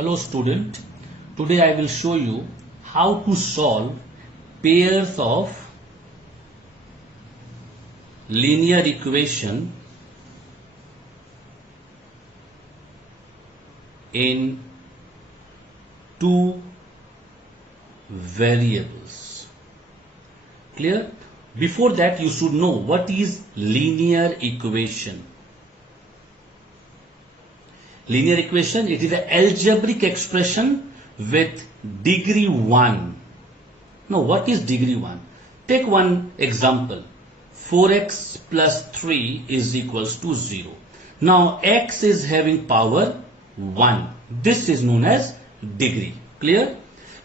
Hello student, today I will show you how to solve pairs of linear equation in two variables. Clear? Before that you should know what is linear equation. Linear equation, it is an algebraic expression with degree 1. Now what is degree 1? Take one example. 4x plus 3 is equals to 0. Now x is having power 1. This is known as degree. Clear?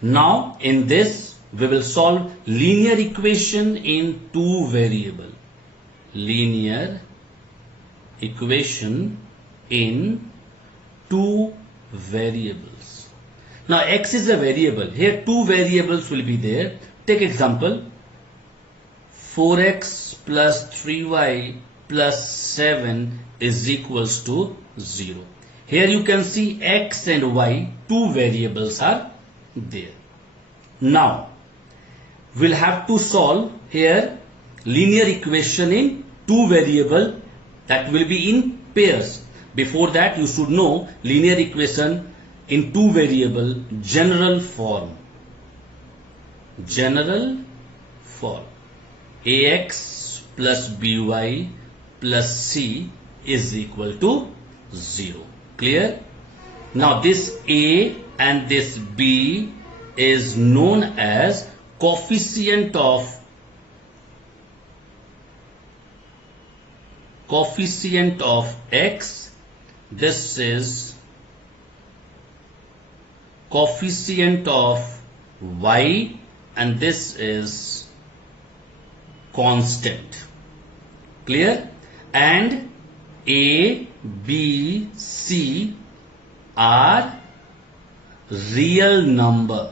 Now in this we will solve linear equation in two variable. Linear equation in two variables. Now x is a variable. Here two variables will be there. Take example 4x plus 3y plus 7 is equals to 0. Here you can see x and y, two variables are there. Now we'll have to solve here linear equation in two variable, that will be in pairs. Before that you should know linear equation in two variable general form. General form. Ax plus by plus c is equal to 0. Clear? Now this a and this b is known as coefficient of x. This is coefficient of y and this is constant. Clear? And a, b, c are real number.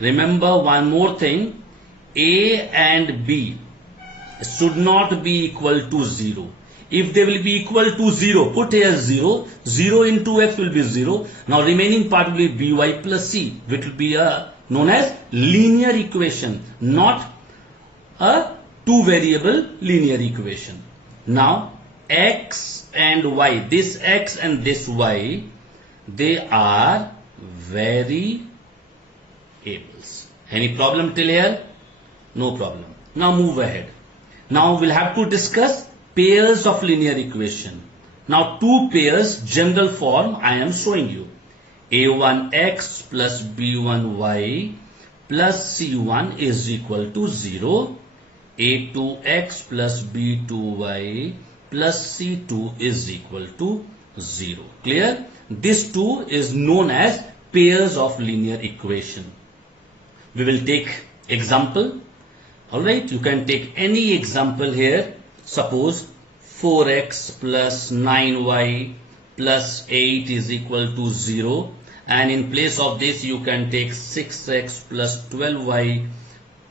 Remember one more thing, a and b should not be equal to 0. If they will be equal to 0, put here 0. 0 into x will be 0. Now remaining part will be by plus c, which will be known as linear equation, not a two variable linear equation. Now x and y, this x and this y, they are variables. Any problem till here? No problem. Now move ahead. Now we'll have to discuss pairs of linear equation. Now two pairs, general form I am showing you. a1x plus b1y plus c1 is equal to 0. a2x plus b2y plus c2 is equal to 0. Clear? This two is known as pairs of linear equation. We will take example. Alright, you can take any example here. Suppose 4x plus 9y plus 8 is equal to 0, and in place of this you can take 6x plus 12y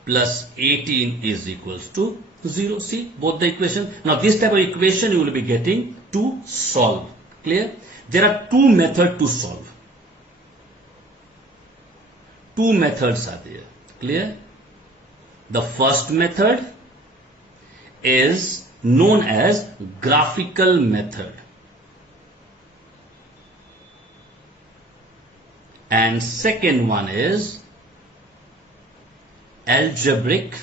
plus 18 is equals to 0. See both the equation. Now this type of equation you will be getting to solve. Clear? There are two methods to solve. Two methods are there. Clear? The first method is known as graphical method, and second one is algebraic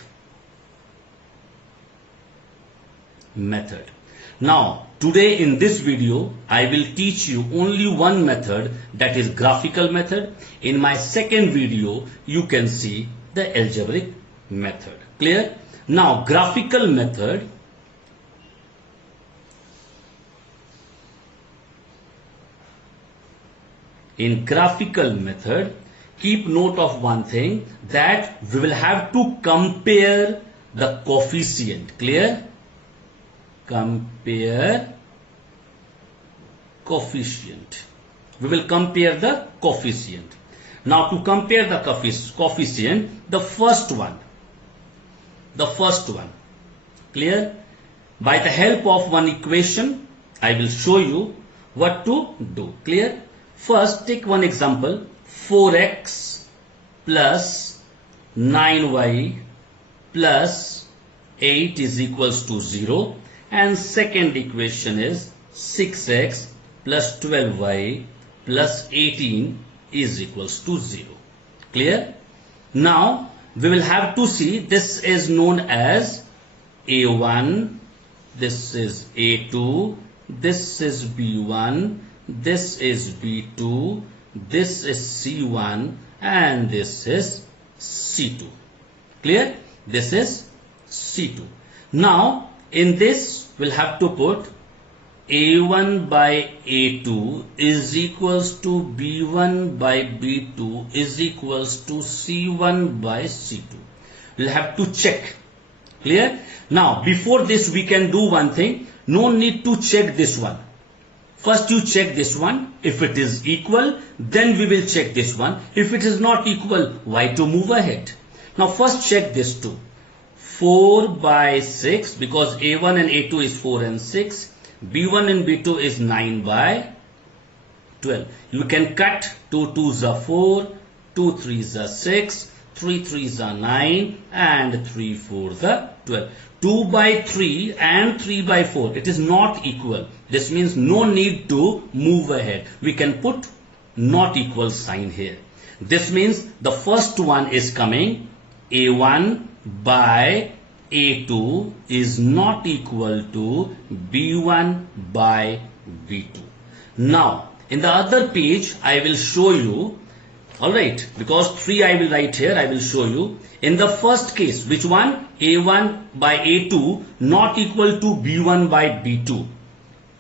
method. Now today in this video I will teach you only one method, that is graphical method. In my second video you can see the algebraic method. Clear? Now graphical method, in graphical method, keep note of one thing, that we will have to compare the coefficient. Clear? Compare coefficient. We will compare the coefficient. Now to compare the coefficient, the first one. Clear? By the help of one equation, I will show you what to do. Clear? First, take one example, 4x plus 9y plus 8 is equals to 0, and second equation is 6x plus 12y plus 18 is equals to 0. Clear? Now we will have to see, this is known as A1, this is A2, this is B1, this is B2, this is C1, and this is C2. Clear? This is C2. Now in this we'll have to put A1 by A2 is equals to B1 by B2 is equals to C1 by C2. We'll have to check. Clear? Now before this we can do one thing. No need to check this one. First you check this one. If it is equal, then we will check this one. If it is not equal, why to move ahead? Now first check this two. 4 by 6, because A1 and A2 is 4 and 6. B1 and B2 is 9 by 12. You can cut 2 2s are 4, 2 3s are 6, 3 3s are 9, and 3 4s are 12. 2 by 3 and 3 by 4, it is not equal. This means no need to move ahead. We can put not equal sign here. This means the first one is coming, A1 by A2 is not equal to B1 by B2. Now in the other page I will show you, alright, because 3 I will write here, I will show you. In the first case, which one? A1 by A2 not equal to B1 by B2.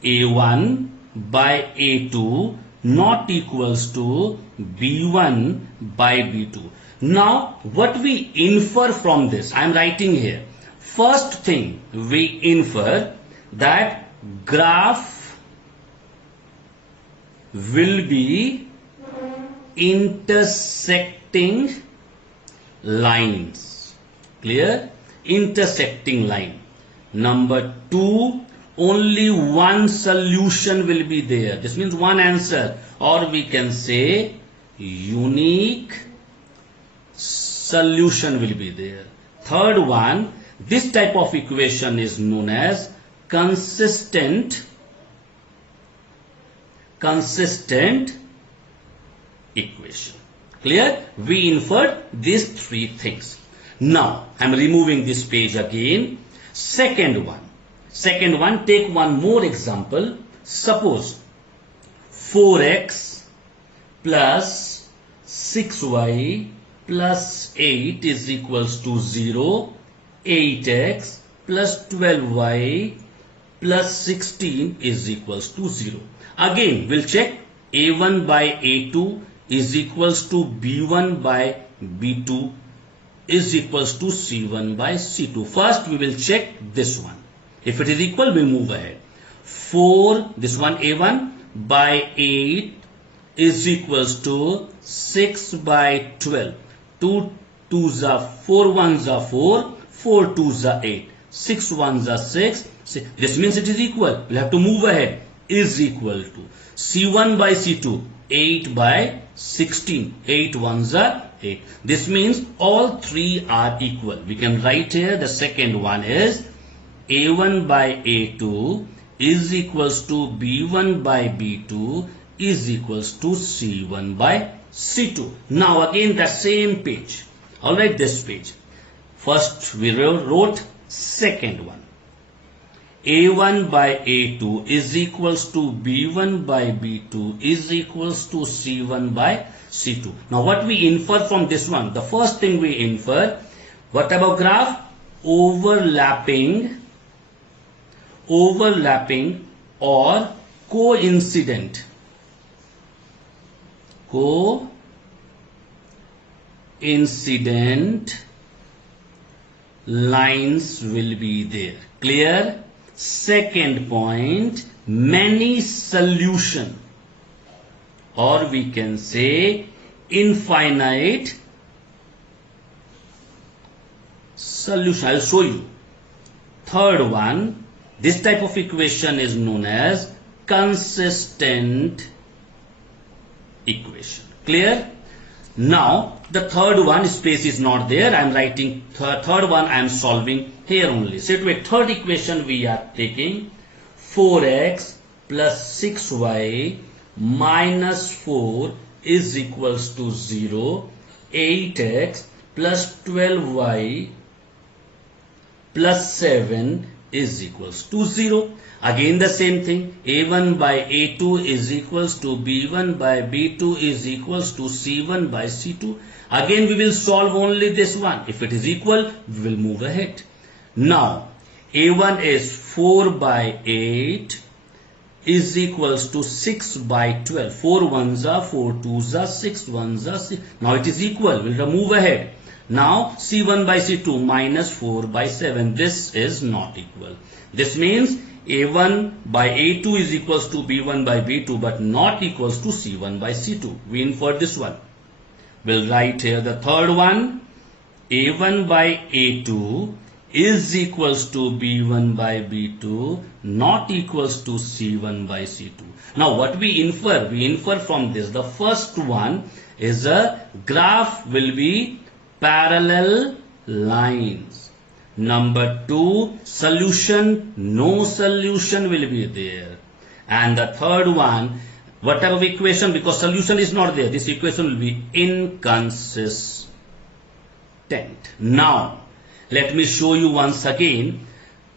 A1 by A2 not equals to B1 by B2. Now what we infer from this, I am writing here. First thing we infer that graph will be intersecting lines. Clear? Intersecting line. Number 2, only one solution will be there. This means one answer, or we can say unique solution will be there. Third one, this type of equation is known as consistent equation. Clear? We inferred these three things. Now I am removing this page again. Second one, take one more example. Suppose 4x plus 6y plus 8 is equals to 0, 8x plus 12y plus 16 is equals to 0. Again we'll check A1 by A2 is equals to B1 by B2 is equals to C1 by C2. First we will check this one. If it is equal, we move ahead. 4, this one A1 by 8 is equals to 6 by 12. 2 2s are 4 1s are 4, 4 2s are 8, 6 1s are 6. This means it is equal. We'll have to move ahead. Is equal to C1 by C2, 8 by 16. 8 1s are 8. This means all three are equal. We can write here the second one is A1 by A2 is equals to B1 by B2 is equals to C1 by C2. Now again the same page. Alright, this page. First we wrote second one. A1 by A2 is equals to B1 by B2 is equals to C1 by C2. Now what we infer from this one? The first thing we infer, what about graph? Overlapping or coincident lines will be there. Clear? Second point, many solution, or we can say infinite solution. I'll show you. Third one, this type of equation is known as consistent equation. Clear? Now the third one, space is not there. I am writing third one, I am solving here only. So to a third equation we are taking 4x plus 6y minus 4 is equals to 0. 8x plus 12y plus 7 is equals to 0. Again the same thing, a1 by a2 is equals to b1 by b2 is equals to c1 by c2. Again we will solve only this one. If it is equal, we will move ahead. Now a1 is 4 by 8 is equals to 6 by 12. 4 ones are 4 twos are 6 ones are 6. Now it is equal. We will move ahead. Now c1 by c2 minus 4 by 7. This is not equal. This means a1 by a2 is equals to b1 by b2 but not equals to c1 by c2. We infer this one. We'll write here the third one. a1 by a2 is equals to b1 by b2 not equals to c1 by c2. Now what we infer? We infer from this. The first one is a graph will be parallel lines. Number 2, solution, no solution will be there. And the third one, whatever equation, because solution is not there, this equation will be inconsistent. Now, let me show you once again.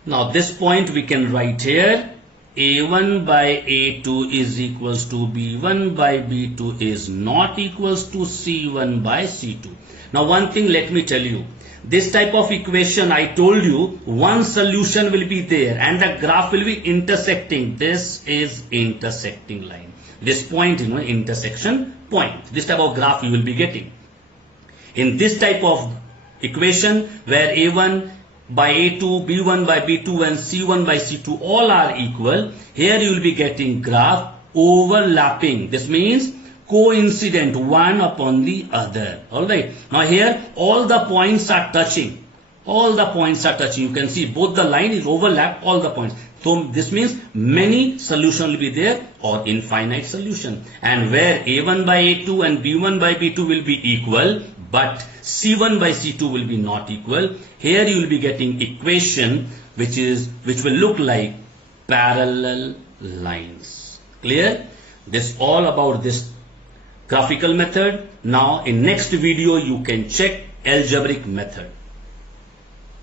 Now this point we can write here, a1 by a2 is equals to b1 by b2 is not equals to c1 by c2. Now one thing let me tell you, this type of equation I told you one solution will be there and the graph will be intersecting. This is intersecting line. This point, intersection point. This type of graph you will be getting. In this type of equation where a1 by a2, b1 by b2 and c1 by c2 all are equal, here you will be getting graph overlapping. This means coincident, one upon the other. Alright. Now here all the points are touching. All the points are touching. You can see both the line is overlap all the points. So this means many solution will be there or infinite solution. And where a1 by a2 and b1 by b2 will be equal, but c1 by c2 will be not equal, here you will be getting equation which will look like parallel lines. Clear? This all about this graphical method. Now in next video you can check algebraic method.